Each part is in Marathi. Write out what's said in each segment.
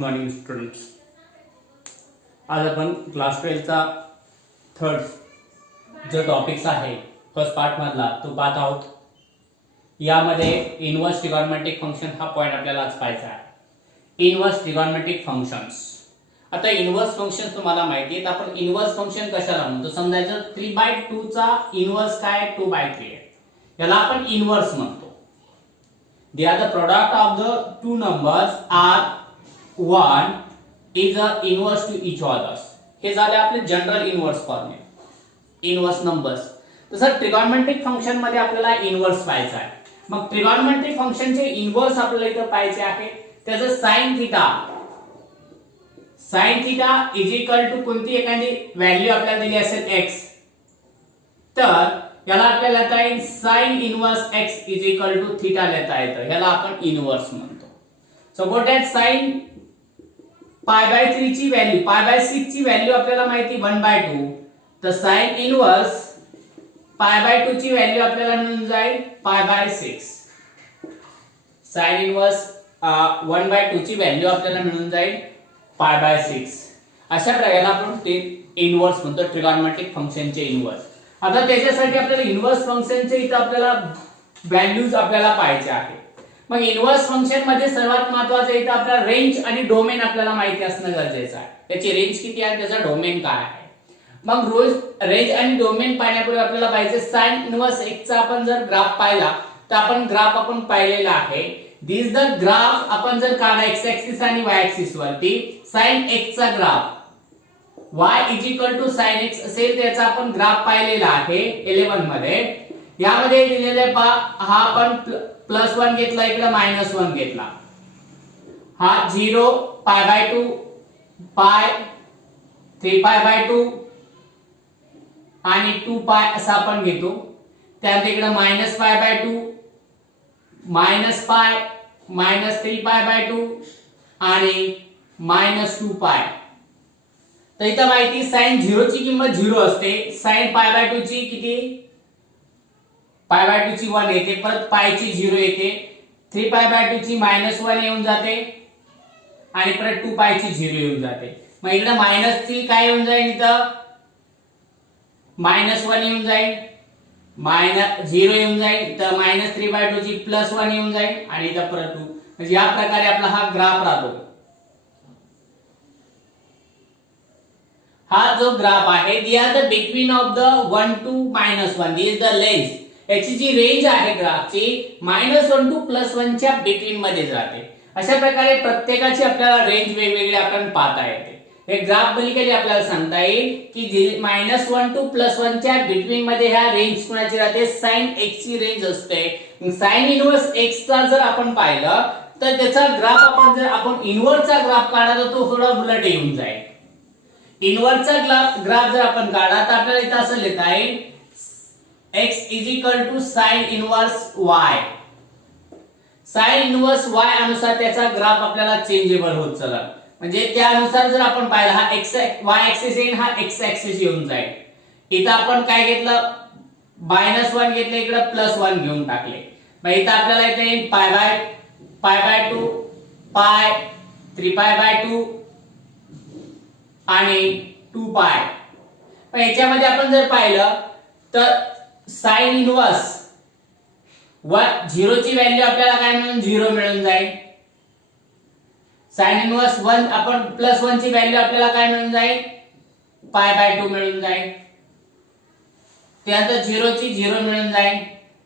Morning students. आज आपण क्लास 12 चा थर्ड जो टॉपिक्स आहे फर्स्ट पार्ट मधला तो पाहत आहोत. यामध्ये इनव्हर्स ट्रिगॉनोमेट्रिक फंक्शन हा पॉइंट आपल्याला आज पाहायचा आहे. Inverse trigonometric functions. आता इनव्हर्स फंक्शन तुम्हाला माहिती आहे. आपण इनव्हर्स फंक्शन कशाला म्हणतो समजायचं. 3/2 चा इनव्हर्स काय 2/3 आहे. याला आपण इनव्हर्स म्हणतो. They are the product of the two numbers are 1 is a inverse to each other. हे झाले आपले general inverse form inverse numbers. तसं ट्रिगॉनोमेट्रिक फंक्शन मध्ये आपल्याला इनव्हर्स पाहायचा आहे. मग ट्रिगॉनोमेट्रिक फंक्शनचे इनव्हर्स आपल्याला इथे पाहायचे आहे. त्याचं sin theta is equal to कोणती एखादी व्हॅल्यू आपल्याला दिली असेल x, तर याला आपल्याला लेता येईल sin inverse x is equal to theta लेता येतं. याला आपण इनवर्स म्हणतो. सपोज दॅट sin π/3 ची व्हॅल्यू π/6 ची व्हॅल्यू आपल्याला माहिती 1/2, तर sin इनवर्स π/2 ची व्हॅल्यू आपल्याला मिळून जाईल π/6. sin इनवर्स 1/2 ची व्हॅल्यू आपल्याला मिळून जाईल π/6. अशा प्रकारे आपण ते इनवर्स म्हणतो ट्रिगॉनोमेट्रिक फंक्शनचे इनवर्स. आता त्याच्यासाठी आपल्याला इनव्हर्स फंक्शनचे इथे आपल्याला व्हॅल्यूज आपल्याला पाहायचे आहे. मग इनव्हर्स फंक्शन मध्ये सर्वात महत्त्वाचं इथे आपल्याला रेंज आणि डोमेन आपल्याला माहिती असणं गरजेचं आहे. त्याची रेंज किती आहे, त्याचा डोमेन काय आहे. मग रोज रेंज आणि डोमेन पाहण्यापूर्वी आपल्याला पाहिजे sin इनव्हर्स x चा आपण जर ग्राफ पाहिला तर आपण ग्राफ आपण पाहिलेला आहे. दिस द ग्राफ आपण जर काढला x ऍक्सिस आणि y ऍक्सिस वरती sin x चा graph y is equal to sin x असेल. त्याचा आपण ग्राफ पाहिलेला आहे 11 मध्ये. यामध्ये दिलेले हा आपण +1 घेतला, इकडे -1 घेतला. हा 0 π/2 पाय 3π/2 आणि 2π असा आपण घेतो. त्यानंतर इकडे -π/2 -π -3π/2 आणि -2π. तर इथं माहिती sin 0 ची किंमत 0 असते. sin π/2 ची किती π/2 ची 1 येते, परत पाय ची 0 येते. 3π/2 ची -1 येऊन जाते आणि परत 2π ची 0 येऊन जाते. मग इकडे मायनस ची काय येऊन जाईल, इथं -1 येऊन जाईल, -0 येऊन जाईल, तर -3/2 ची +1 येऊन जाईल आणि इथं परत 2. म्हणजे या प्रकारे आपला हा ग्राफ राहतो. हा जो ग्राफ आहे the are the between of the 1 to -1. The is the length. याची जी रेंज आहे ग्राफची -1 to +1 च्या बिटवीन मध्ये जाते. अशा प्रकारे प्रत्येकाची आपल्याला रेंज वेगवेगळी आपण पाहता येते. हे ग्राफ बेसिकली आपल्याला सांगता येईल की -1 to +1 च्या बिटवीन मध्ये ह्या रेंज कोणाची राहते, sin x ची रेंज असते. sin इनवर्स x चा जर आपण पाहिलं तर त्याचा ग्राफ आपण इनवर्सचा ग्राफ काढला तर तो थोडा उलट येऊन जाईल. इनवर्सचा ग्राफ जर आपण काढला तर आपल्याला इथं असं लिहिता येईल x is equal to sin inverse y. sin inverse y अनुसार त्याचा ग्राफ आपल्याला चेंजेबल होत चालला. म्हणजे त्यानुसार जर आपण पाहिलं हा y ऍक्सिस येईल, हा x ऍक्सिस येऊन जाईल. इथं आपण काय घेतलं, -1 घेतलं, इकडे +1 घेऊन टाकले. मग इथं आपल्याला इथे येईल π/2 पाय 3π/2 आणि 2π. पण याच्यामध्ये आपण जर पाहिलं तर sin इनवर्स 0 ची व्हॅल्यू आपल्याला काय मिळून 0 मिळून जाईल. sin इनवर्स 1 आपण +1 ची व्हॅल्यू आपल्याला काय मिळून जाईल, π/2 मिळून जाईल. त्यानंतर 0 ची 0 मिळून जाईल.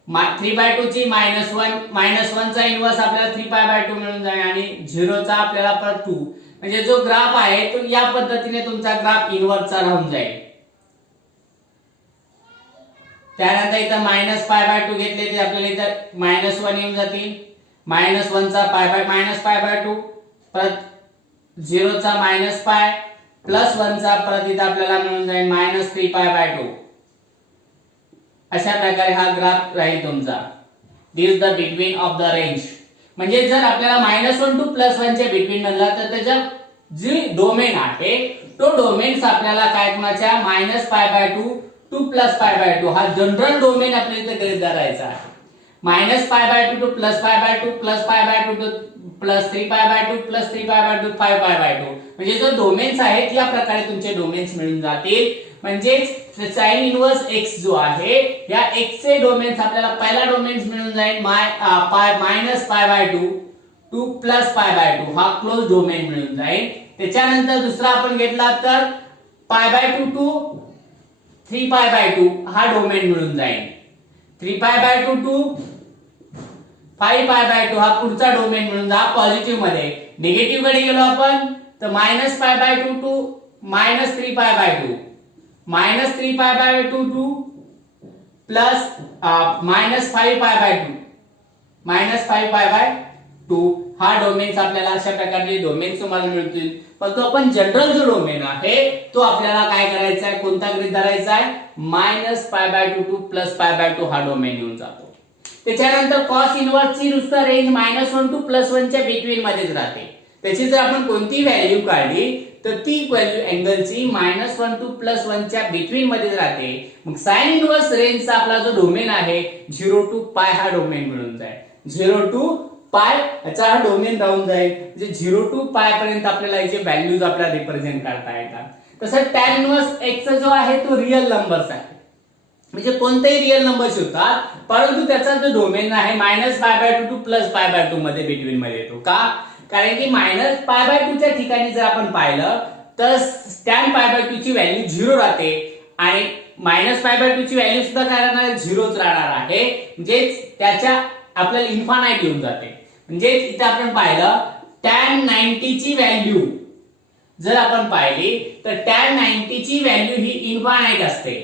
3/2 ची -1 चा इनवर्स आपल्याला 3π/2 मिळून जाईल आणि 0 चा आपल्याला परत 2. म्हणजे जो ग्राफ आहे तो या पद्धतीने तुमचा ग्राफ इनवर्सचा राहून जाईल. त्यानंतर इथं -π/2 घेतले ते आपल्याला इथं -1 येऊन जातील. -1 चा -π/2 परत 0 चा -π +1 चा परत इथं आपल्याला मिळून जाईल -3π/2. अशा प्रकारे हा ग्राफ राहील तुमचा. This is the between of the range. म्हणजे जर आपल्याला -1 to +1 च्या बिटवीन म्हणला तर त्याचा जी डोमेन आहे तो डोमेन्स आपल्याला काय कोणाच्या -π/2 to +π/2 हा जनरल डोमेन आपल्याला इथे गृहीत धरायचा आहे. -π/2 to +π/2 +π/2 to प्लस 3π/2 प्लस 3π/2 5π/2 म्हणजे जो डोमेन्स आहेत या प्रकारे तुमचे डोमेन्स मिळून जातील. म्हणजेच साइन इनवर्स x जो आहे या x चे डोमेन्स आपल्याला पहिला डोमेन्स मिळून जाईल मायनस π/2 टू प्लस π/2 हा क्लोज डोमेन मिळून जाईल. त्याच्यानंतर दुसरा आपण घेतला तर π/2 टू 3π/2 हा डोमेन मिळून जाईल. 3π/2 टू 5π/2 हा पुढचा डोमेन मिळून जा पॉझिटिव्ह मध्ये. निगेटिव्ह कडे गेलो आपण तर -π/2 टू -3π/2 -3π/2 टू प्लस -5π/2 -5π/2 हा डोमेन्स आपल्याला अशा प्रकारचे डोमेन्स तुम्हाला मिळतील. पण तो आपण जनरल जो डोमेन आहे तो आपल्याला काय करायचा आहे, कोणता गृहीत धरायचा आहे, -π/2 टू +π/2 हा डोमेन येऊन जातो. त्याच्यानंतर cos इनवर्स ची नुसतं रेंज -1 टू +1 च्या बिटवीन मध्येच राहते. त्याची जर आपण कोणती व्हॅल्यू काढली तर ती व्हॅल्यू अँगलची -1 टू +1 च्या बिटवीन मध्येच राहते. मग साइन इनवर्स रेंजचा आपला जो डोमेन आहे 0 टू π हा डोमेन मिळून जाईल. 0 टू π याचा हा डोमेन राहून जाईल. म्हणजे 0 टू π पर्यंत आपल्याला याचे व्हॅल्यूज आपल्याला रिप्रेझेंट करता येतात. तसं tan इनवर्स x जो आहे तो रिअल नंबर्स आहे. म्हणजे कोणतेही रिअल नंबर्स होतात परंतु त्याचा जो डोमेन आहे -π/2 टू +π/2 मध्ये बिटवीन मध्ये येतो. का? कारण की -π/2 च्या ठिकाणी जर आपण पाहिलं तर tan π/2 ची व्हॅल्यू 0 राहते आणि -π/2 ची व्हॅल्यू सुद्धा काय राहणार, 0च राहणार आहे. म्हणजे त्याच्या आपल्याला इन्फानाइट येऊन जाते. म्हणजे इथे आपण पाहिलं tan 90 ची व्हॅल्यू जर आपण पाहिली तर tan 90 ची व्हॅल्यू ही इन्फानाइट असते.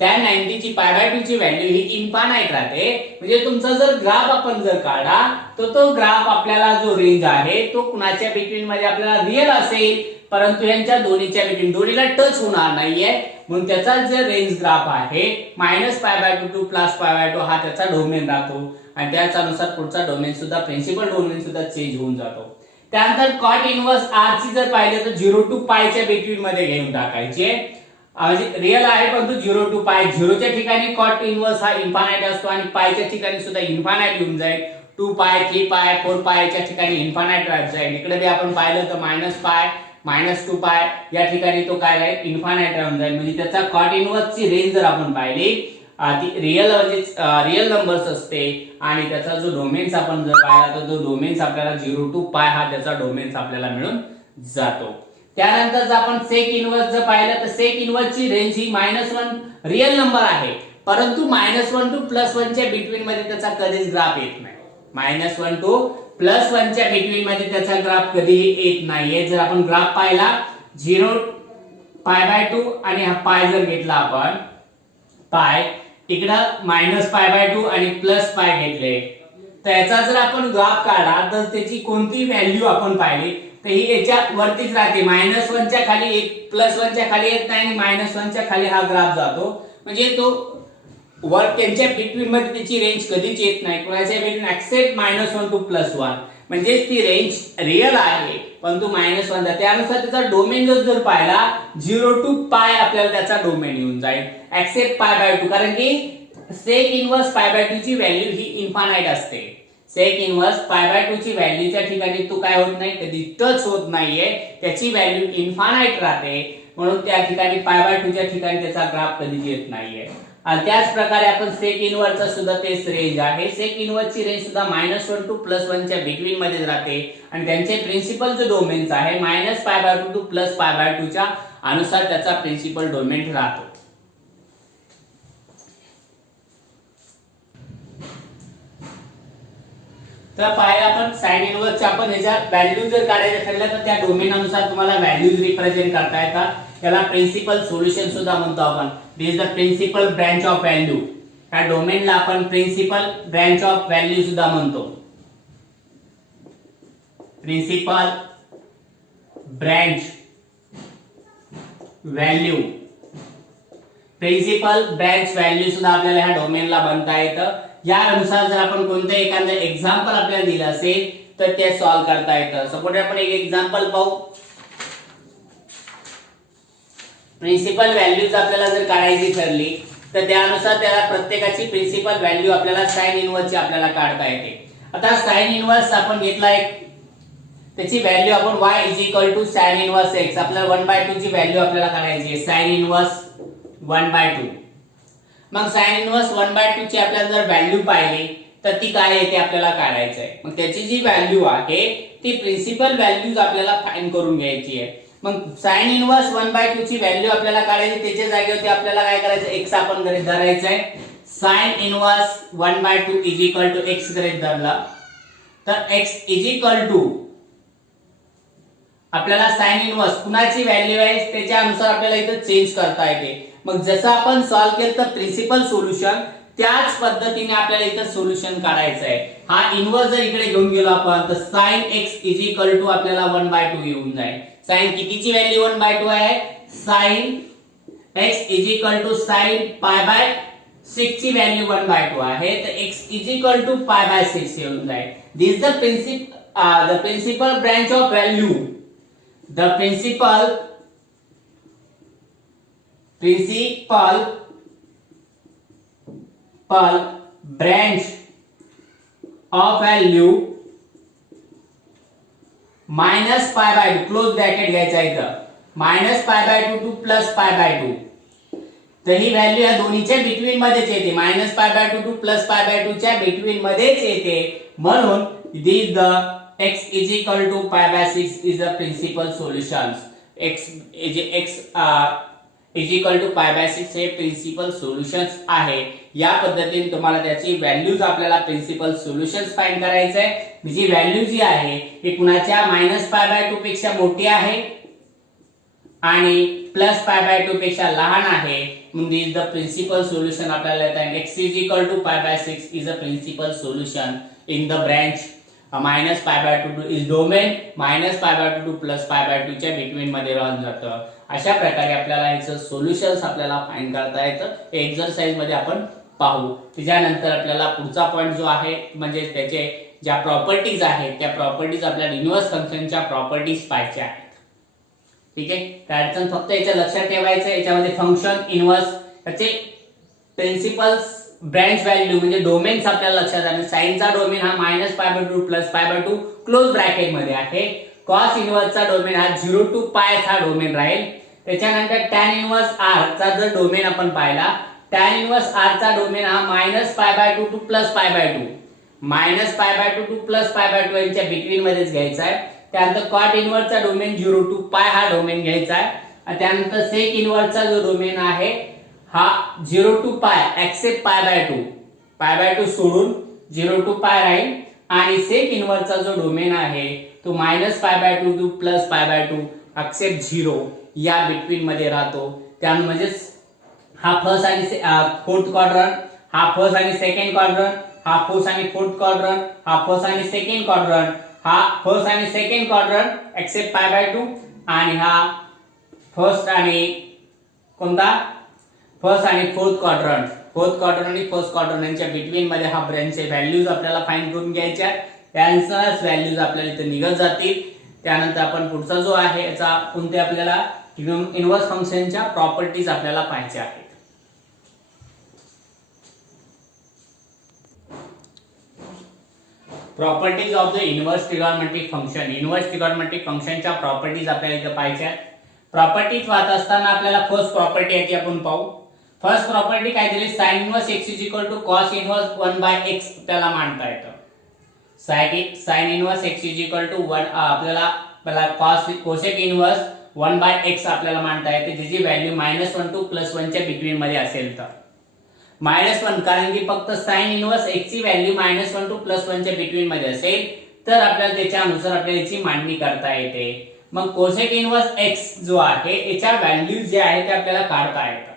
tan 90 ची π/2 ची व्हॅल्यू ही इन्फानाइट राहते. म्हणजे तुमचा जर ग्राफ आपण जर काढा तर तो ग्राफ आपल्याला जो रेंज आहे तो कुणाच्या बिटवीन मध्ये आपल्याला रिअल असेल परंतु यांच्या दोन्हीच्या बिटवीन दोन्हीला टच होणार नाहीये. म्हणून त्याचा जे रेंज ग्राफ आहे -π/2 टू +π/2 हा त्याचा डोमेन राहतो आणि त्याच अनुसार पुढचा डोमेन सुद्धा प्रिन्सिपल डोमेन सुद्धा चेंज होऊन जातो. त्यानंतर cot इनवर्स r ची जर पाहिले तर 0 टू π च्या बिटवीन मध्ये घेऊन टाकायचे. म्हणजे रिअल आहे परंतु 0 टू π 0 च्या ठिकाणी cot इनवर्स हा इन्फानाइट असतो आणि π च्या ठिकाणी सुद्धा इन्फानाइट येऊन जाईल. 2π 3π 4π च्या ठिकाणी इन्फानाइट राहत जाईल. इकडे बी आपण पाहिलं तर -π -2π या ठिकाणी तो काय राहील, इन्फानाइट राहून जाईल. म्हणजे त्याचा cot इनवर्स ची रेंज जर आपण पाहिली ती रिअल नंबर्स असते आणि त्याचा जो डोमेन्स आपण जर पाहिला तर तो डोमेन्स आपल्याला 0 टू π हा त्याचा डोमेन्स आपल्याला मिळून जातो. त्यानंतर जर आपण सेक इनवर्स जर पाहिलं तर सेक इनवर्स ची रेंज ही -1 रिअल नंबर आहे परंतु -1 टू +1 च्या बिटवीन मध्ये त्याचा कधीच ग्राफ येत नाही. -1 टू +1 च्या बिटवीन मध्ये त्याचा ग्राफ कधीही येत नाहीये. जर आपण ग्राफ पाहिला 0 π/2 आणि हा π जर घेतला आपण π इकडं -π/2 आणि +π घेतले तर याचा जर आपण ग्राफ काढला तर त्याची कोणती व्हॅल्यू आपण पाहिली तर ही याच्या वरतीच राहते. -1 च्या खाली एक +1 च्या खाली येत नाही आणि -1 च्या खाली हा ग्राफ जातो. म्हणजे तो वर त्यांच्या बिटवीन मध्ये त्याची रेंज कधीच येत नाही. कोणाच्या बिटवीन एक्सेप्ट -1 टू +1 म्हणजे ती रेंज रिअल आहे परंतु -1 त्यानुसार त्याचा डोमेन जर पाहिला 0 टू π आपल्याला त्याचा डोमेन येऊन जाईल एक्सेप्ट π/2 कारण की सेक इनवर्स π/2 ची व्हॅल्यू ही इन्फानाइट असते. सेक इनवर्स π/2 ची व्हॅल्यूच्या ठिकाणी तो काय होत नाही, कधी टच होत नाहीये. त्याची व्हॅल्यू इन्फानाइट राहते म्हणून त्या ठिकाणी π/2 च्या ठिकाणी त्याचा ग्राफ कधीच येत नाहीये. आणि त्याच प्रकारे आपण सेक इनवर्सचा सुद्धा तेच रेंज आहे. सेक इनवर्सची रेंज सुद्धा -1 टू +1 च्या बिटवीन मध्ये राहते आणि त्यांचे प्रिन्सिपल जो डोमेन्स आहे -π/2 टू +π/2 च्या अनुसार त्याचा प्रिन्सिपल डोमेन राहतो. तर पाहिलं आपण साइन इनवर्सच्या आपण ह्याच्या व्हॅल्यू जर काढायच्या ठरल्या तर त्या डोमेन अनुसार तुम्हाला व्हॅल्यूज रिप्रेझेंट करता येतात. त्याला प्रिन्सिपल सोल्युशन सुद्धा म्हणतो आपण. This is the principal branch of value. या डोमेनला आपण प्रिन्सिपल ब्रांच ऑफ व्हॅल्यू सुद्धा म्हणतो. Principal branch value principal branch value सुद्धा आपल्याला ह्या डोमेनला बनता येतं. यानुसार जर आपण कोणतं एखादं एक्झाम्पल आपल्याला दिलं असेल तर ते सॉल्व्ह करता येतं. सपोज आपण एक एक्झाम्पल पाहू. प्रिन्सिपल व्हॅल्यूज आपल्याला जर काढायची ठरली तर त्यानुसार त्याला प्रत्येकाची प्रिन्सिपल व्हॅल्यू आपल्याला साइन इनवर्सची आपल्याला काढता येते. आता साइन इनवर्स आपण घेतलाय, त्याची व्हॅल्यू आपण y is equal to sine inverse x, आपल्याला 1/2 ची व्हॅल्यू आपल्याला काढायची आहे, साइन इनवर्स 1/2. मग साइन इनवर्स 1/2 ची आपल्याला जर व्हॅल्यू पाहिली तर ती काय आहे ते आपल्याला काढायचं आहे. मग त्याची जी व्हॅल्यू आहे ती प्रिन्सिपल व्हॅल्यूज आपल्याला फाइंड करून घ्यायची आहे. मग साइन इनवर्स 1/2 ची व्हॅल्यू आपल्याला काढायची, त्याच्या जागेवरती आपल्याला काय करायचं, x आपण गृहीत धरायचं आहे. Sine inverse 1/2 is equal to x गृहीत धरला तर x इज इक्वल टू आपल्याला साइन इनवर्स कुणाची व्हॅल्यू आहे त्याच्या अनुसार आपल्याला इथे चेंज करता येते. मग जसं आपण सॉल्व्ह केलं तर प्रिन्सिपल सोल्युशन त्याच पद्धतीने आपल्याला इथे सोल्युशन काढायचं आहे. हा इनवर्स जर इकडे घेऊन गेलो आपण तर sine x is equal to आपल्याला 1/2 येऊन जाईल. साइन कितीची व्हॅल्यू 1/2 आहे, sine x is equal to sine π/6 ची व्हॅल्यू 1/2 आहे तर x इज इक्वल टू π/6 येऊन जाईल. This the principal branch of value, the principal branch of value minus π/2 close bracket घ्यायचा इथं, minus π/2 टू प्लस π/2. तर ही व्हॅल्यू या दोन्हीच्या बिटवीन मध्येच येते, minus π/2 टू प्लस π/2 च्या बिटवीन मध्येच येते. म्हणून दिस the x is equal to π/6 is the principal solutions. x is equal to π/6 हे प्रिन्सिपल सोल्युशन्स आहे. या पद्धतीने तुम्हाला त्याची व्हॅल्यूज आपल्याला प्रिन्सिपल सोल्युशन्स फाइंड करायचे आहे. जी व्हॅल्यू जी आहे ती कुणाच्या -π/2 पेक्षा मोठी आहे आणि +π/2 पेक्षा लहान आहे. म्हणजे इज द प्रिन्सिपल सोल्युशन आपल्याला येत आहे. x is equal to π/6 is a principal solution in the branch -π/2 is domain -π/2 to +π/2 च्या बिटवीन मध्ये राहून जातं. अशा प्रकारे आपल्याला याचं सोल्युशन्स आपल्याला फाइंड करता येतं. एक्सरसाइज मध्ये आपण पाहू. त्याच्यानंतर आपल्याला पुढचा पॉइंट जो आहे म्हणजे त्याचे ज्या प्रॉपर्टीज आहेत त्या प्रॉपर्टीज आपल्याला इनव्हर्स फंक्शनच्या प्रॉपर्टीज पाहायच्या आहेत. ठीक आहे, त्याचं फक्त याच्या लक्षात ठेवायचं याच्यामध्ये फंक्शन इनव्हर्स त्याचे प्रिन्सिपल्स ब्रांच व्हॅल्यू म्हणजे डोमेन्स आपल्याला लक्षात आले. साइनचा डोमेन हा -π/2 +π/2 क्लोज ब्रॅकेट मध्ये आहे. कॉस इनव्हर्सचा डोमेन हा 0 टू π हा डोमेन राहील. त्याच्यानंतर tan इनव्हर्स r चा जर डोमेन आपण पाहिला, tan इनव्हर्स r चा डोमेन हा -π/2 टू +π/2 -π/2 टू +π/2 यांच्या बिटवीन मध्येच घ्यायचा आहे. त्यानंतर cot इनव्हर्सचा डोमेन 0 टू π हा डोमेन घ्यायचा आहे. त्यानंतर sec इनव्हर्सचा जो डोमेन आहे हा 0 टू π एक्सेप्ट π/2 सोडून 0 टू π राहील. आणि सेक इनव्हर्सचा जो डोमेन आहे तो -π/2 टू +π/2 एक्सेप्ट 0 या बिटवीन मध्ये राहतो. त्यामुळे म्हणजे हा फर्स्ट आणि फोर्थ क्वाड्रंट, हा फर्स्ट आणि सेकंड क्वाड्रंट, हा फर्स्ट आणि फोर्थ क्वाड्रंट, हा फर्स्ट आणि सेकंड क्वाड्रंट, हा फर्स्ट आणि सेकंड क्वाड्रंट एक्सेप्ट π/2 आणि हा फर्स्ट आणि कोणता फर्स्ट आणि फोर्थ क्वाड्रंट आणि फर्स्ट क्वाड्रंट यांच्या बिटवीन मध्ये हा ब्रांचचे व्हॅल्यूज आपल्याला फाइंड करून घ्यायच्या. त्यांचाच व्हॅल्यूज आपल्याला इथे निघत जातील. त्यानंतर आपण पुढचा जो आहे याचा कोणते आपल्याला इनव्हर्स फंक्शनच्या प्रॉपर्टीज आपल्याला पाहायच्या आहेत. Properties of the inverse trigonometric function. Inverse trigonometric फंक्शनच्या प्रॉपर्टीज आपल्याला इथे पाहायच्या आहेत. प्रॉपर्टीज पाहत असताना आपल्याला फर्स्ट प्रॉपर्टी याची आपण पाहू. फर्स्ट प्रॉपर्टी काय दिली, sine inverse x is equal to cos inverse 1/x त्याला मांडता येतं. Sine inverse x is equal to 1 आपल्याला कोसेक इनव्हर्स 1/x आपल्याला मांडता येते, ज्याची व्हॅल्यू -1 टू +1 च्या बिटवीन मध्ये असेल तर -1 कारण की फक्त साइन इनव्हर्स x ची व्हॅल्यू -1 टू +1 च्या बिटवीन मध्ये असेल तर आपल्याला त्याच्यानुसार आपल्याला याची मांडणी करता येते. मग कोसेक इनव्हर्स x जो आहे याच्या व्हॅल्यूज जे आहे ते आपल्याला काढता येतात.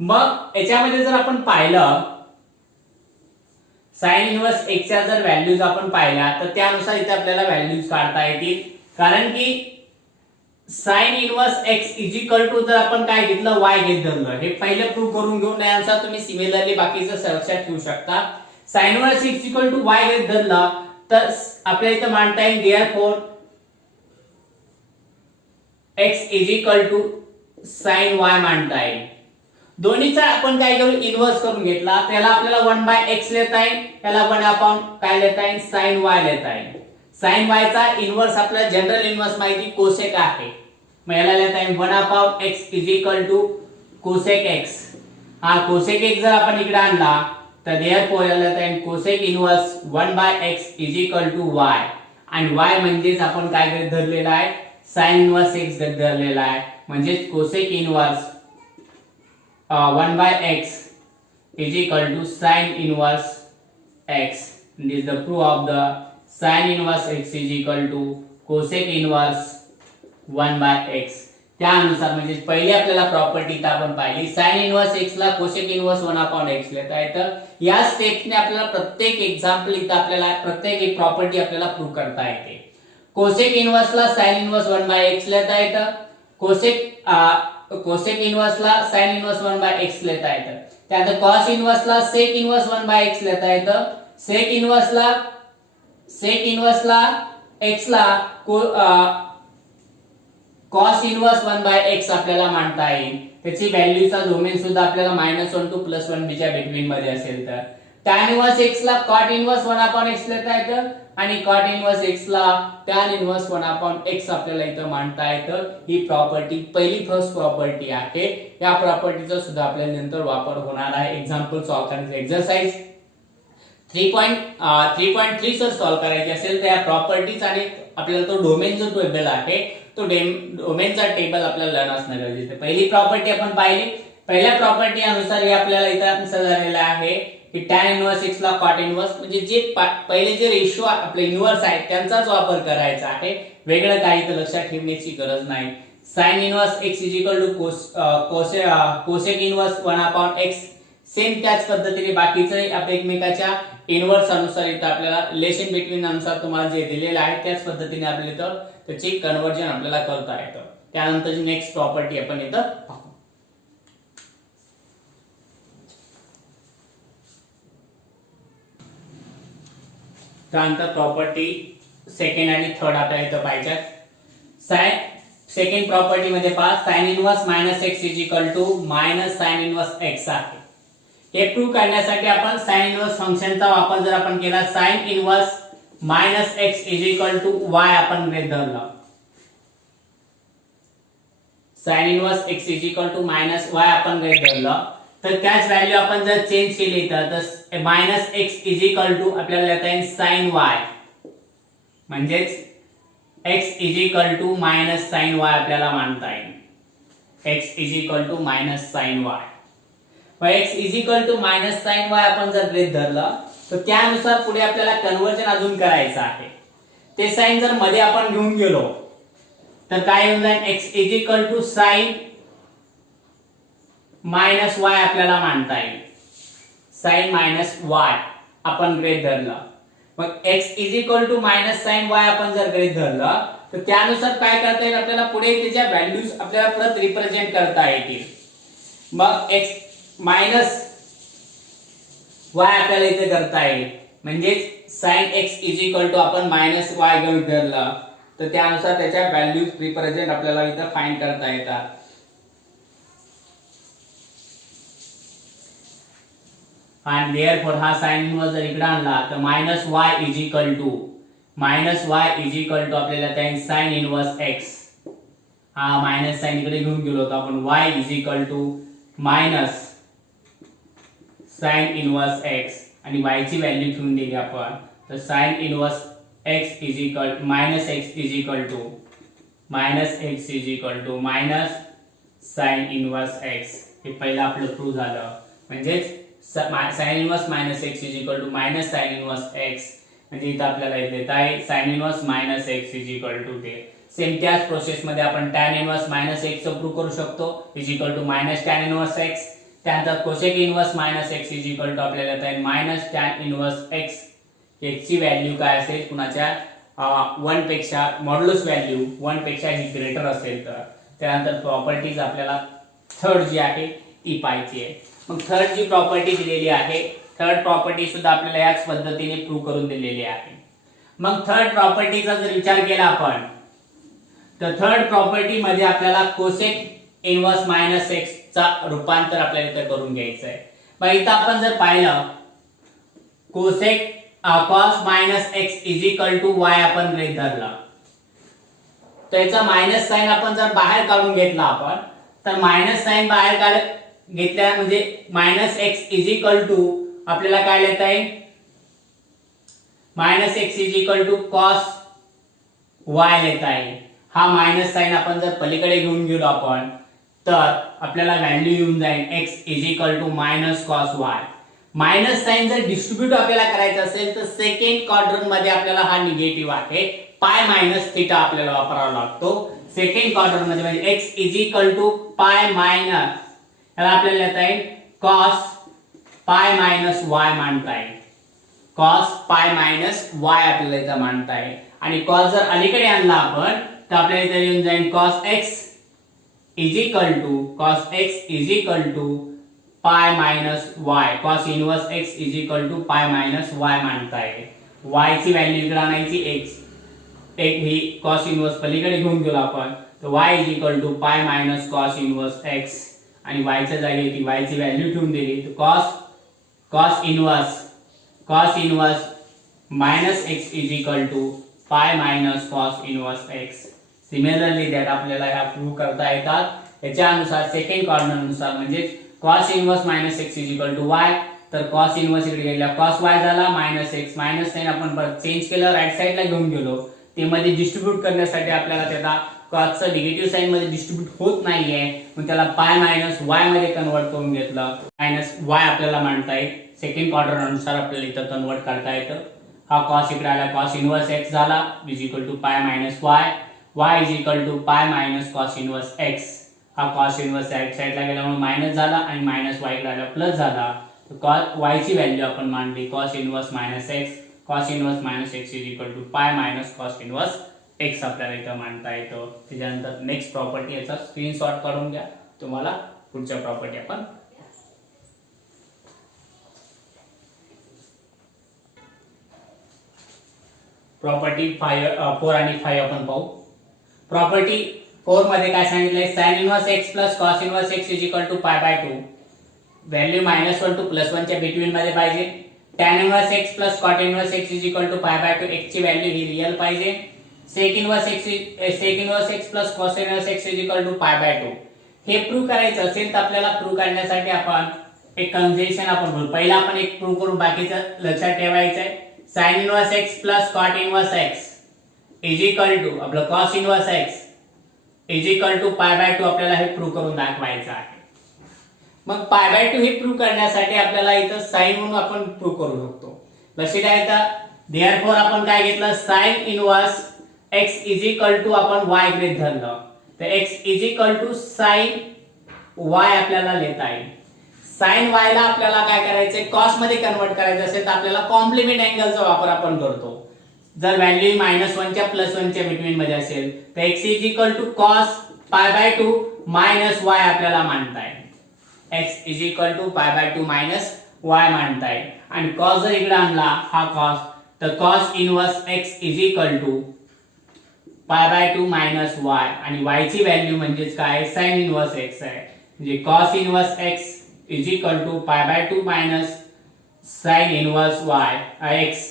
मग याच्यामध्ये जर आपण पाहिलं साइन इनव्हर्स x च्या जर व्हॅल्यूज आपण पाहिल्या तर त्यानुसार इथे आपल्याला व्हॅल्यूज काढता येतील. कारण की sine inverse x is equal to जर आपण काय घेतलं y घेत धरलं, हे पहिले प्रूव्ह करून घेऊन त्यानुसार तुम्ही सिमिलरली बाकीचं लक्षात ठेवू शकता. Sine inverse x equal to y घेत धरलं तर आपल्याला इथे मांडता येईल therefore x is equal to sine y मांडता येईल. दोन्हीचा आपण काय करू इन्व्हर्स करून घेतला त्याला आपल्याला 1/x लेता येईल त्याला 1 काय लेता येईल sin y लेता येईल sin y चा इन्व्हर्स आपल्याला जनरल इन्व्हर्स माहिती कोसेक आहे मग याला लेता येईल 1/x कोसेक x हा कोसेक x जर आपण इकडे आणला तर देअरफॉर याला लेता येईल कोसेक इन्व्हर्स 1/x y आणि y म्हणजेच आपण काय गृहीत धरलेला आहे sin इन्व्हर्स x गृहीत धरलेला आहे म्हणजे cosec inverse 1/x sin inverse x. This is the proof of the sin inverse x cosec inverse 1/x. त्यानुसार म्हणजे पहिली आपल्याला प्रॉपर्टी इथं आपण पाहिली sin इन्व्हर्स x ला cosec इन्व्हर्स 1/x लेता येतं या स्टेप्सने आपल्याला प्रत्येक एक्झाम्पल इथं आपल्याला प्रत्येक एक प्रॉपर्टी आपल्याला प्रूव्ह करता येते cosec इन्व्हर्स ला sin इन्व्हर्स 1/x लेता येतं कोसेक इन्व्हर्स ला sin इन्व्हर्स 1/x लेता येतं त्यानंतर cos इन्व्हर्स ला sec इन्व्हर्स 1/x लेता येतं sec इन्व्हर्स ला x ला cos इन्व्हर्स 1/x आपल्याला मांडता येईल त्याची व्हॅल्यूचा डोमेन सुद्धा आपल्याला -1 to +1b च्या बिटवीन मध्ये असेल तर tan इन्व्हर्स x ला cot इन्व्हर्स 1/x लेता येतं आणि cot इन्व्हर्स x ला tan इन्व्हर्स 1/x आपल्याला इथं मांडता येतं ही प्रॉपर्टी पहिली फर्स्ट प्रॉपर्टी आहे या प्रॉपर्टीचा सुद्धा आपल्याला नंतर वापर होणार आहे एग्जांपल सॉल्व्ह करण्याचे एक्सरसाइज 3.3 सर सॉल्व्ह करायची असेल तर या प्रॉपर्टीज आणि आपल्याला तो डोमेन जो टेबल आहे तो डोमेनचा टेबल आपल्याला लर्न असणं गरजेचं आहे पहिली प्रॉपर्टी आपण पाहिली पहिल्या प्रॉपर्टी अनुसार हे आपल्याला इथं आन्सर झालेला आहे की tan इन्व्हर्स x ला cot इन्व्हर्स म्हणजे जे पहिले जे रेशो आपले इन्व्हर्स आहेत त्यांचाच वापर करायचा आहे वेगळं काही तर लक्षात ठेवण्याची गरज नाही sin inverse x cosec inverse 1/x same त्याच पद्धतीने बाकीचे आपण एकमेकाच्या इन्व्हर्स अनुसार इथं आपल्याला रिलेशन बिटवीन अनुसार तुम्हाला जे दिलेलं आहे त्याच पद्धतीने आपल्याला इथं त्याचे कन्वर्जन आपल्याला करता येतं त्यानंतरची नेक्स्ट प्रॉपर्टी आपण इथं पाहू त्यानंतर प्रॉपर्टी सेकंड आणि थर्ड आपल्याला इथं पाहिजेत सेकंड प्रॉपर्टी मध्ये पहा sin inverse -x sin inverse x आहे हे प्रूव्ह करण्यासाठी आपण sin इन्व्हर्स फंक्शनचा वापर जर आपण केला sin इन्व्हर्स -x y आपण गृहीत धरलं sin इन्व्हर्स x y आपण गृहीत धरलं तर त्याच व्हॅल्यू आपण जर चेंज केली तर -x आपल्याला येता येईल sin y म्हणजेच x sin y आपल्याला मानता येईल x sin y मग x sin y आपण जर गृहीत धरलं तर त्यानुसार पुढे आपल्याला कन्वर्जन अजून करायचं आहे ते साइन जर मध्ये आपण घेऊन गेलो तर काय होऊन जाईल x sin y आपल्याला मानता येईल sin y आपण गृहीत धरलं मग x sin y आपण जर गृहीत धरलं तर त्यानुसार काय करता येईल आपल्याला पुढे त्याच्या व्हॅल्यूज आपल्याला परत रिप्रेझेंट करता येतील मग x y आपल्याला इथे करता येईल म्हणजे sin x आपण -y गृहीत धरलं तर त्यानुसार त्याच्या व्हॅल्यूज रिप्रेझेंट आपल्याला इथे फाइंड करता येतात आणि देअरफॉर हा sin इन्व्हर्स जर इकडे आणला तर -y आपल्याला त्या sin इन्व्हर्स x हा मायनस साइन इकडे घेऊन गेलो तर आपण y sin इन्व्हर्स x आणि y ची व्हॅल्यू ठेवून दिली आपण तर sin inverse x sin inverse x हे पहिलं आपलं प्रूव्ह झालं म्हणजे sin inverse -x sin inverse x म्हणजे इथं आपल्याला देता आहे sin इन्व्हर्स -x सेम त्याच प्रोसेस मध्ये आपण tan इन्व्हर्स -x चं प्रूव्ह करू शकतो tan इन्व्हर्स x त्यानंतर कोसेक इन्व्हर्स -x आपल्याला येत आहे tan इन्व्हर्स x ची व्हॅल्यू काय असेल कुणाच्या 1 पेक्षा मॉड्युलस व्हॅल्यू 1 पेक्षा ही ग्रेटर असेल तर त्यानंतर प्रॉपर्टीज आपल्याला थर्ड जी आहे ती पाहिजे आहे मग थर्ड जी प्रॉपर्टी दिलेली आहे थर्ड प्रॉपर्टी सुद्धा आपल्याला याच पद्धतीने प्रूव्ह करून दिलेली आहे मग थर्ड प्रॉपर्टीचा जर विचार केला आपण तर थर्ड प्रॉपर्टी मध्ये आपल्याला कोसेक इन्व्हर्स -x चा रूपांतर आपल्याला इथं करून घ्यायचं आहे. मग इथं आपण जर पाहिलं cosec cos minus X is equal to Y आपण गृहीत धरला, त्याचा मायनस साइन आपण जर बाहेर काढून घेतला आपण, तर मायनस साइन बाहेर घेतल्या म्हणजे minus X is equal to आपल्याला काय लिहिता येईल, minus X is equal to cos Y लिहिता येईल. हा मायनस साइन आपण जर पलीकडे घेऊन गेलो आपण, तर आपल्याला व्हॅल्यू येऊन जाईल X is equal to minus cos Y. Minus sine जर डिस्ट्रीब्यूट आपल्याला करायचं असेल तर सेकंड क्वाड्रंट मध्ये आपल्याला हा निगेटिव्ह आहे, पाय मायनस थीटा आपल्याला वापरावा लागतो सेकंड क्वाड्रंट मध्ये. म्हणजे X is equal to pi minus, याला आपल्याला लिहिता येईल कॉस पाय मायनस वाय मांडता येईल, कॉस पाय मायनस वाय आपल्याला इथं मांडता येईल. आणि कॉस जर अलीकडे आणला आपण तर आपल्याला इथे येऊन जाईल cos X is equal to pi minus Y, cos inverse X is equal to pi minus Y मांडता येईल. वाय ची व्हॅल्यू इकडे आणायची एक्स, एक ही कॉस इनवर्स पलीकडे घेऊन गेलो आपण, तर Y is equal to pi minus cos inverse X, आणि वाय च्या जागी ती वाय ची व्हॅल्यू ठेवून दिली तर cos inverse minus X is equal to pi minus cos inverse X. Similarly that आपल्याला ह्या प्रूव्ह करता येतात याच्या अनुसार सेकंड क्वाड्रंट अनुसार. म्हणजे cos inverse minus X is equal to Y, तर कॉस इनवर्स इकडे गेला कॉस वाय झाला मायनस एक्स, मायनस साइन आपण परत चेंज केलं राईट साइडला घेऊन गेलो, ते मध्ये डिस्ट्रीब्यूट करण्यासाठी आपल्याला त्याला कॉसचं निगेटिव्ह साइन मध्ये डिस्ट्रीब्यूट होत नाहीये, मग त्याला पाय मायनस वाय मध्ये कन्वर्ट करून घेतलं, मायनस वाय आपल्याला मांडता येईल. सेकंड क्वाड्रंट अनुसार आपल्याला इथं कन्वर्ट करता येतं. हा कॉस इकडे आला कॉस इनवर्स एक्स झाला is equal to pi minus Y, Y is equal to pi minus cos inverse X. हा कॉस इनवर्स राईट साइडला गेल्यामुळे मायनस झाला आणि मायनस वाय इकडे आला प्लस झाला, तर कॉस वाय ची व्हॅल्यू आपण मांडली cos inverse minus X, cos inverse minus X is equal to pi minus cos inverse X आपल्याला इथं मांडता येतो. त्याच्यानंतर नेक्स्ट प्रॉपर्टी याचा स्क्रीनशॉट काढून घ्या, तुम्हाला पुढच्या प्रॉपर्टी आपण प्रॉपर्टी 4 आणि 5 आपण पाहू. प्रॉपर्टी 4 मध्ये काय सांगितलंय, sin inverse x plus cos inverse x is equal to pi by 2, value -1 to +1 च्या बिटवीन मध्ये पाहिजे. tan inverse x plus cot inverse x is equal to pi by 2, x ची व्हॅल्यू ही रियल पाहिजे. sec inverse x plus cos inverse x is equal to pi by 2. हे प्रूव्ह करायचं असेल तर आपल्याला प्रूव्ह करण्यासाठी आपण एक कन्व्हेन्शन आपण बोलू. पहिला आपण एक प्रूव्ह करून बाकीचं लक्षात ठेवायचं आहे. sin inverse x plus cot inverse x is equal to आपलं cos inverse x is equal to pi by 2 आपल्याला हे प्रूव्ह करून दाखवायचं आहे. मग पाय बाय 2 हे प्रूव्ह करण्यासाठी आपल्याला इथं sin म्हणून आपण प्रूव्ह करू शकतो. लक्षात आहे का, देअरफॉर आपण काय घेतलं sin inverse x is equal to आपण y गृहीत धरलं, तर x is equal to sin y आपल्याला लिहिता येईल. sin y ला आपल्याला काय करायचंय, cos मध्ये कन्वर्ट करायचं असेल तर आपल्याला कॉम्प्लिमेंट अँगलचा वापर आपण करतो. जर व्हॅल्यू -1 च्या +1 च्या बिटवीन मध्ये असेल तर x is equal to cos pi by 2 minus y आपल्याला मांडता येईल. x is equal to pi by 2 minus y मांडता येईल. आणि cos जर इकडे आणला हा cos, तर cos inverse x is equal to pi by 2 minus y, आणि y ची व्हॅल्यू म्हणजेच काय sin इनवर्स x आहे. म्हणजे cos inverse x is equal to pi by 2 minus sin inverse y x,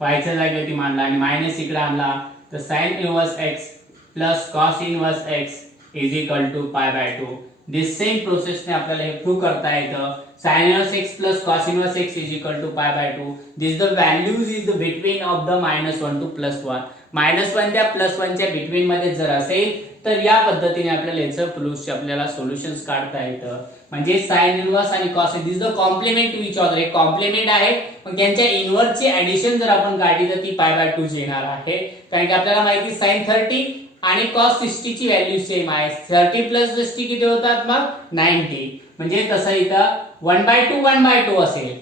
y च्या जागी मांडला आणि मायनस इकडे आणला तर sin inverse x plus cos inverse x is equal to pi by 2. This same process ने आपल्याला हे प्रूव्ह करता येतं. sin inverse x plus cos inverse x is equal to pi by 2. This the values is the between of the -1 to +1. -1 त्या +1 च्या बिटवीन मध्ये जर असेल तर या पद्धतीने आपल्याला याचं प्लसचे आपल्याला सोल्युशन्स काढता येतं. म्हणजे sin इनवर्स आणि cos this the complement to each other, एक कॉम्प्लिमेंट आहे. मग त्यांच्या इनवर्सची ऍडिशन जर आपण काढली तर ती पाय बाय 2 येणार आहे. कारण की आपल्याला माहिती sin 30 आणि cos 60 ची व्हॅल्यू सेम आहे. 30 प्लस 60 किती होतात मग 90. म्हणजे तसं इथं 1/2 असेल.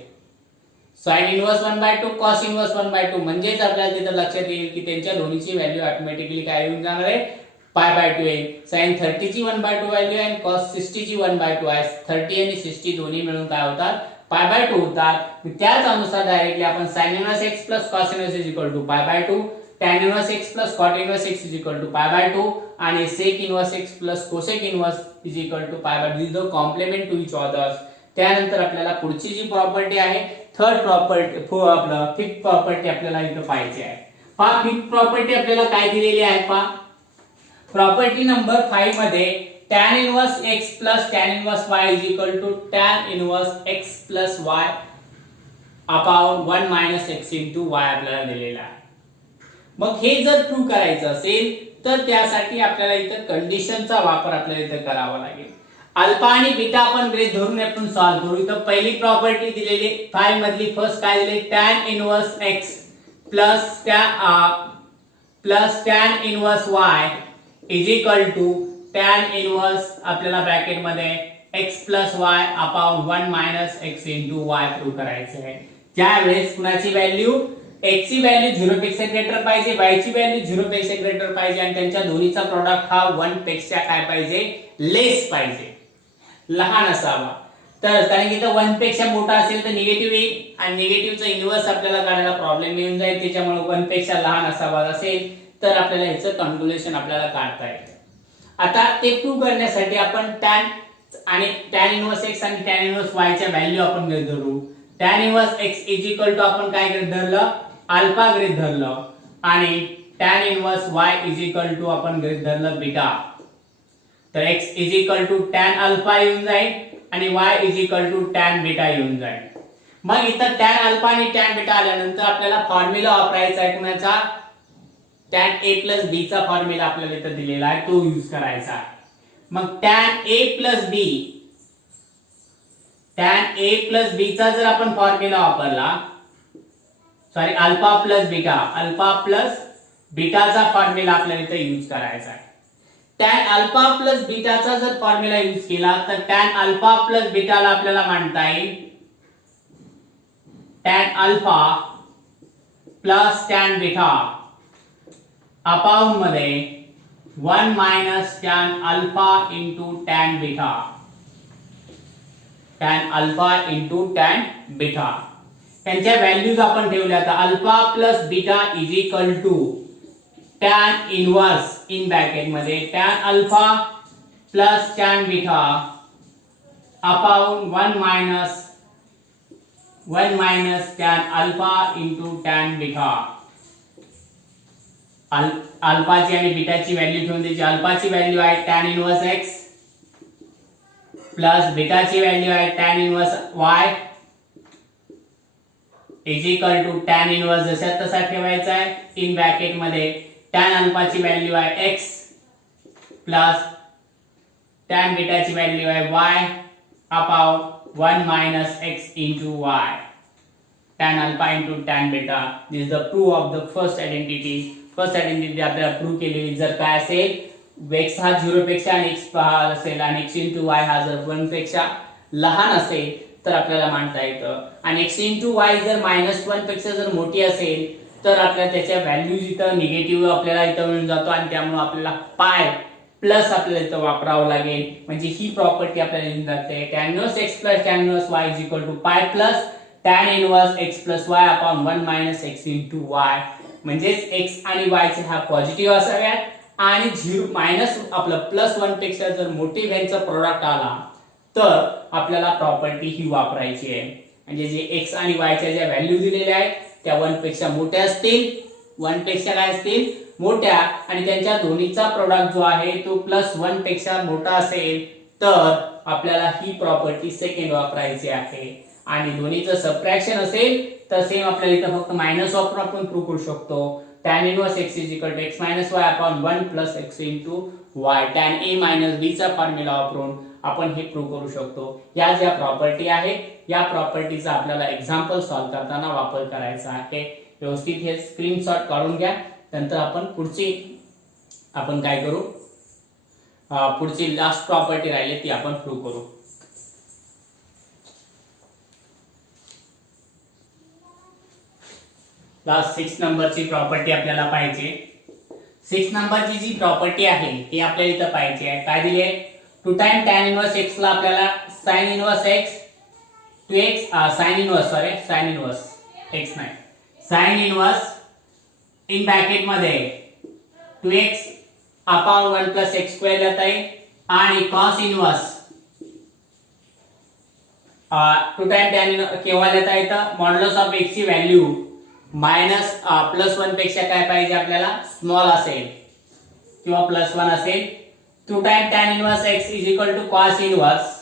sin इनवर्स 1/2 cos इनवर्स 1/2 म्हणजेच आपल्याला तिथं लक्षात येईल की त्यांच्या दोन्हीची व्हॅल्यू ऑटोमॅटिकली काय येऊन जाणार आहे, पाय बाय 2 येईल. sin 30 ची 1/2 व्हॅल्यू आणि cos 60 ची 1/2 आहे. 30 आणि 60 दोन्ही मिळून काय होतात, पाय बाय 2 होतात. त्याच अनुसार डायरेक्टली आपण sin inverse x plus cos inverse is equal to pi by 2 tan inverse x plus cot inverse x is equal to pi by 2 आणि sec inverse x plus cosec inverse is equal to pi by 2 is the complement to each others. त्यानंतर आपल्याला पुढची जी प्रॉपर्टी आहे थर्ड प्रॉपर्टी आपलं फिफ्थ प्रॉपर्टी आपल्याला इथं पाहायची आहे. पहा फिफ्थ प्रॉपर्टी आपल्याला काय दिलेली आहे पहा. प्रॉपर्टी नंबर 5 मध्ये tan inverse x plus tan inverse y is equal to tan inverse x plus y upon 1 minus x into y आपल्याला दिलेला आहे. मग हे जर प्रूव्ह करायचं असेल तर त्यासाठी आपल्याला इथं कंडिशनचा वापर आपल्याला इथं करावा लागेल. अल्फा आणि बीटा आपण गृहीत धरून आपण सॉल्व्ह करू. इथं पहिली प्रॉपर्टी दिलेली 5 मधली फर्स्ट काय दिले tan inverse x plus tan inverse y is equal to tan inverse आपल्याला ब्रॅकेट मध्ये x plus y upon 1 minus x into y prove करायचं आहे. ज्यावेळेस कुणाची व्हॅल्यू x ची व्हॅल्यू 0 पेक्षा ग्रेटर पाहिजे, y ची व्हॅल्यू 0 पेक्षा ग्रेटर पाहिजे आणि त्यांच्या दोन्हीचा प्रोडक्ट हा 1 पेक्षा काय पाहिजे लेस पाहिजे, लहान असावा. तर कारण की इथं 1 पेक्षा मोठा असेल तर निगेटिव्ह येईल आणि निगेटिव्हचा इन्व्हर्स आपल्याला काढायला प्रॉब्लेम येऊन जाईल. त्याच्यामुळे 1 पेक्षा लहान असावा असेल तर आपल्याला ह्याचं कॅल्क्युलेशन आपल्याला काढता येतं. आता ते प्रूव्ह करण्यासाठी आपण tan इनवर्स x आणि tan इनवर्स y च्या व्हॅल्यू आपण गृहीत धरू. tan inverse x is equal to आपण काय गृहीत धरलं अल्फा गृहीत धरलं आणि tan inverse y is equal to आपण गृहीत धरलं बीटा. तर x is equal to tan alpha येऊन जाईल आणि y is equal to tan beta येऊन जाईल. मग इथं tan अल्फा आणि tan बीटा आल्यानंतर आपल्याला फॉर्म्युला वापरायचा आहे कुणाचा tan a प्लस b चा फॉर्म्युला आपल्याला इथं दिलेला आहे तो यूज करायचा आहे. मग tan a प्लस b चा जर आपण फॉर्म्युला वापरला सॉरी अल्फा प्लस बीटाचा फॉर्म्युला आपल्याला इथे यूज करायचा आहे. tan अल्फा प्लस बीटाचा जर फॉर्म्युला यूज केला तर tan अल्फा प्लस बीटाला आपल्याला म्हणता येईल tan alpha plus tan beta upon मध्ये 1 minus tan alpha into tan beta. tan alpha into tan beta त्यांच्या व्हॅल्यूज आपण ठेवल्या तर alpha plus beta is equal to tan inverse in bracket मध्ये tan alpha plus tan beta upon 1 minus tan alpha into tan beta. अल्फाची आणि बीटाची व्हॅल्यू ठेवून द्यायची. अल्फाची व्हॅल्यू आहे tan इनवर्स x प्लस बीटाची व्हॅल्यू आहे tan inverse y is equal to tan inverse जसा तसा ठेवायचा आहे इन ब्रॅकेट मध्ये tan अल्फाची व्हॅल्यू आहे x प्लस tan बीटाची व्हॅल्यू आहे y upon 1 minus x into y. tan alpha into tan beta this is the proof of the first identity. First identity आपल्याला प्रूव्ह केलेली जर काय असेल x हा 0 पेक्षा आणि x हा असेल आणि x इंटू y हा जर 1 पेक्षा लहान असेल तर आपल्याला मांडता येतं आणि x इंटू y जर -1 पेक्षा जर मोठी असेल तर आपल्याला त्याच्या व्हॅल्यूज इथं निगेटिव्ह आपल्याला इथं मिळून जातो आणि त्यामुळे आपल्याला पाय प्लस आपल्याला इथं वापरावं लागेल. म्हणजे ही प्रॉपर्टी आपल्याला येऊन जाते tan inverse x plus tan inverse y is equal to pi plus tan inverse x plus y upon 1 minus x into y. म्हणजेच x आणि y चे हा पॉझिटिव्ह असाव्यात आणि 0 मायनस आपलं प्लस 1 पेक्षा जर मोठी व्हॅल्यूचा प्रोडक्ट आला तर आपल्याला प्रॉपर्टी ही वापरायची आहे. म्हणजे जे x आणि y च्या ज्या व्हॅल्यू दिलेल्या आहेत त्या 1 पेक्षा मोठ्या असतील, 1 पेक्षा काय असतील मोठ्या आणि त्यांच्या दोन्हीचा प्रोडक्ट जो आहे तो प्लस 1 पेक्षा मोठा असेल तर आपल्याला ही प्रॉपर्टी सेकंड वापरायची आहे. आणि दोन्हीचं सबट्रॅक्शन असेल तर सेम आपल्याला इथं फक्त मायनस वापरून आपण प्रूव्ह करू शकतो. tan inverse x is equal to x minus y upon 1 plus x into y. tan a minus b चा फॉर्म्युला वापरून आपण हे प्रूव्ह करू शकतो. या ज्या प्रॉपर्टी आहेत या प्रॉपर्टीचा आपल्याला एक्झाम्पल सॉल्व्ह करताना वापर करायचा आहे. व्यवस्थित हे स्क्रीनशॉट काढून घ्या. नंतर आपण पुढची आपण काय करू पुढची लास्ट प्रॉपर्टी राहिली ती आपण प्रूव्ह करू. लास्ट 6 नंबरची प्रॉपर्टी आपल्याला पाहिजे. 6 नंबरची जी प्रॉपर्टी आहे ती आपल्याला इथं पाहिजे आहे. काय दिले 2 टाइम tan इनवर्स x ला आपल्याला sin inverse x 2x sin inverse x नाही sin इनवर्स इन ब्रॅकेट मध्ये 2x upon 1 plus x square लिहिता येईल आणि कॉस इनवर्स 2 टाइम टॅन केव्हा लिहिता येतं मॉड्युलस ऑफ x ची व्हॅल्यू मायनस प्लस 1 पेक्षा काय पाहिजे आपल्याला स्मॉल असेल किंवा प्लस 1 असेल 2 time tan inverse x is equal to cos inverse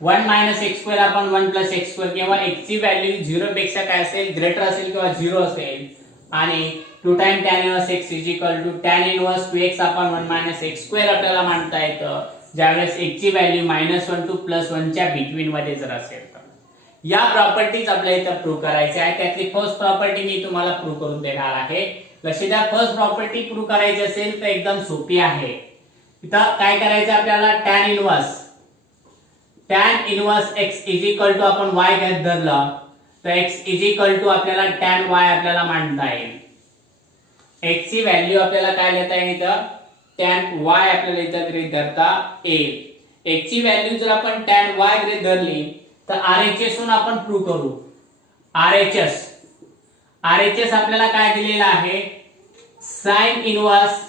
1 minus x square upon 1 plus x square किंवा x ची व्हॅल्यू 0 पेक्षा काय असेल ग्रेटर असेल किंवा 0 असेल आणि 2 time tan inverse x is equal to tan inverse 2x upon 1 minus x square आपल्याला मांडता येतं ज्यावेळेस x ची व्हॅल्यू -1 टू +1 च्या बिटवीन मध्ये जर असेल तर या प्रॉपर्टीज आपल्याला इथं प्रूव्ह करायच्या आहेत त्यातली फर्स्ट प्रॉपर्टी मी तुम्हाला प्रूव्ह करून देणार आहे लक्ष द्या फर्स्ट प्रॉपर्टी प्रूव्ह करायची असेल तर एकदम सोपी आहे इथं काय करायचं आपल्याला tan inverse x is equal to आपण y घेत धरलं तर x इज इक्वल टू आपल्याला tan y आपल्याला मांडता येईल x ची व्हॅल्यू आपल्याला काय लिहिता येईल tan y आपल्याला इथं गृहीत धरता येईल x ची व्हॅल्यू जर आपण tan y गृहीत धरली तर RHS वरून आपण प्रूव्ह करू RHS आपल्याला काय दिलेला आहे sin इनवर्स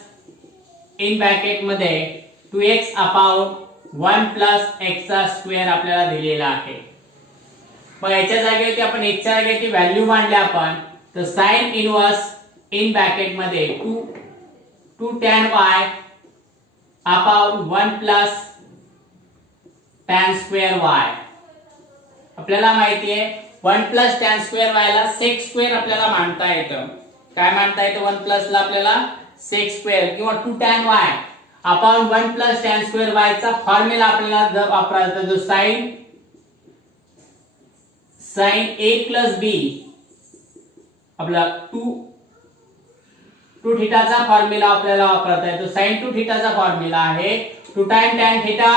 इन ब्रॅकेट मध्ये 2x अपॉन 1 प्लस x चा स्क्वेअर आपल्याला दिलेला आहे मग याच्या जागेवरती आपण x च्या जागेवरती व्हॅल्यू मांडली आपण तर sin इनवर्स इन ब्रॅकेट मध्ये 2 tan y upon 1 plus tan square y आपल्याला माहिती आहे 1 प्लस tan स्क्वेअर y ला sec स्क्वेअर आपल्याला मांडता येतं काय मांडता येतं 1 प्लस ला आपल्याला sec स्क्वेअर किंवा 2 tan y upon 1 plus tan square y चा फॉर्म्युला आपल्याला वापरायचा जो sin a प्लस b आपला 2 थीटाचा फॉर्म्युला आपल्याला वापरता येतो sin 2 थीटाचा फॉर्म्युला आहे 2 time tan theta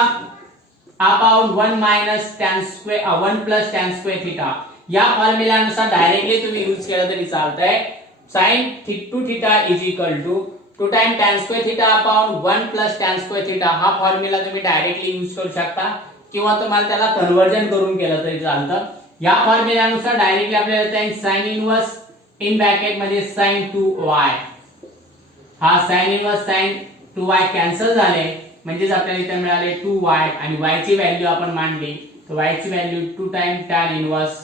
upon 1 minus tan square 1 plus tan square theta या फॉर्म्युलानुसार डायरेक्टली तुम्ही यूज केलं तरी चालतंय sin 2 theta is equal to 2 time tan square theta upon 1 plus tan square theta हा फॉर्म्युला तुम्ही डायरेक्टली यूज करू शकता किंवा तुम्हाला त्याला कन्वर्जन करून केलं तरी चालतं या फॉर्म्युलानुसार डायरेक्टली आपल्याला येईल sin इनवर्स इन ब्रॅकेट मध्ये sin 2y हा sin inverse sin 2y cancel झाले म्हणजेच आपल्याला इथे मिळाले 2y आणि y ची व्हॅल्यू आपण मांडली तर y ची value 2 time tan inverse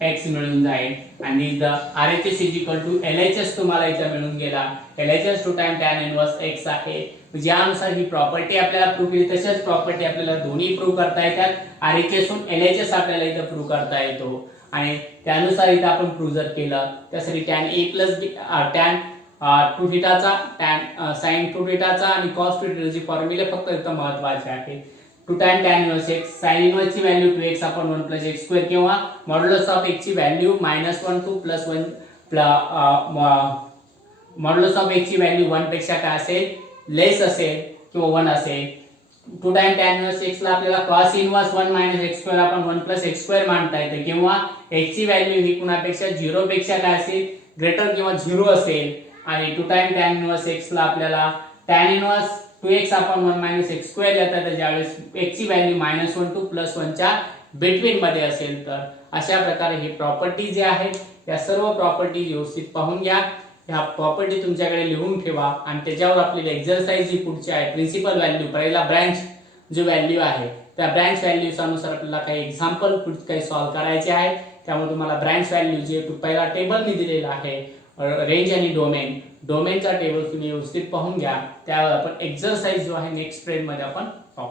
x मिळून जाईल आणि RHS is equal to LHS तुम्हाला इथे मिळून गेला LHS 2 time tan inverse x आहे ज्यानुसार ही प्रॉपर्टी आपल्याला प्रूव्ह केली तशाच प्रॉपर्टी आपल्याला दोन्ही प्रूव्ह करता येतात RHS वरून LHS आपल्याला इथे प्रूव्ह करता येतो आणि त्यानुसार इथे आपण प्रूव्ह जर केलं त्यासाठी tan a plus b tan 2 थीटाचा tan sin 2 थीटाचा आणि cos 2 थीटाची फॉर्म्युला फक्त इथे महत्त्वाचे आहे 2 time tan inverse x sin inverse ची value 2x upon 1 plus x square किंवा मॉड्युलस ऑफ x ची value -1 to +1 modulus of x ची व्हॅल्यू 1 पेक्षा काय असेल लेस असेल किंवा 1 असेल 2 टाइम tan इनवर्स x ला आपल्याला cos inverse 1 minus x square upon 1 plus x square मांडता येते किंवा x ची व्हॅल्यू ही कुणापेक्षा 0 पेक्षा काय असेल ग्रेटर किंवा 0 असेल आणि 2 टाइम tan इनवर्स x ला आपल्याला tan inverse 2x upon 1 minus x square येतात तर ज्यावेळेस x ची व्हॅल्यू -1 टू +1 च्या बिटवीन मध्ये असेल तर अशा प्रकारे ही प्रॉपर्टी जे आहेत या सर्व प्रॉपर्टी व्यवस्थित पाहून घ्या ह्या प्रॉपर्टी तुमच्याकडे लिहून ठेवा आणि त्याच्यावर आपल्याला एक्सरसाइज जी पुढची आहे प्रिन्सिपल व्हॅल्यू पहिला ब्रँच जो व्हॅल्यू आहे त्या ब्रँच व्हॅल्यूज अनुसार आपल्याला काही एक्झाम्पल काही सॉल्व्ह करायचे आहे त्यामुळे तुम्हाला ब्रँच व्हॅल्यू जे पहिला टेबल मी दिलेला आहे रेंज आणि डोमेनचा टेबल तुम्ही व्यवस्थित पाहून घ्या त्यावर आपण एक्सरसाइज जो आहे नेक्स्ट फ्रेम मध्ये आपण पाहू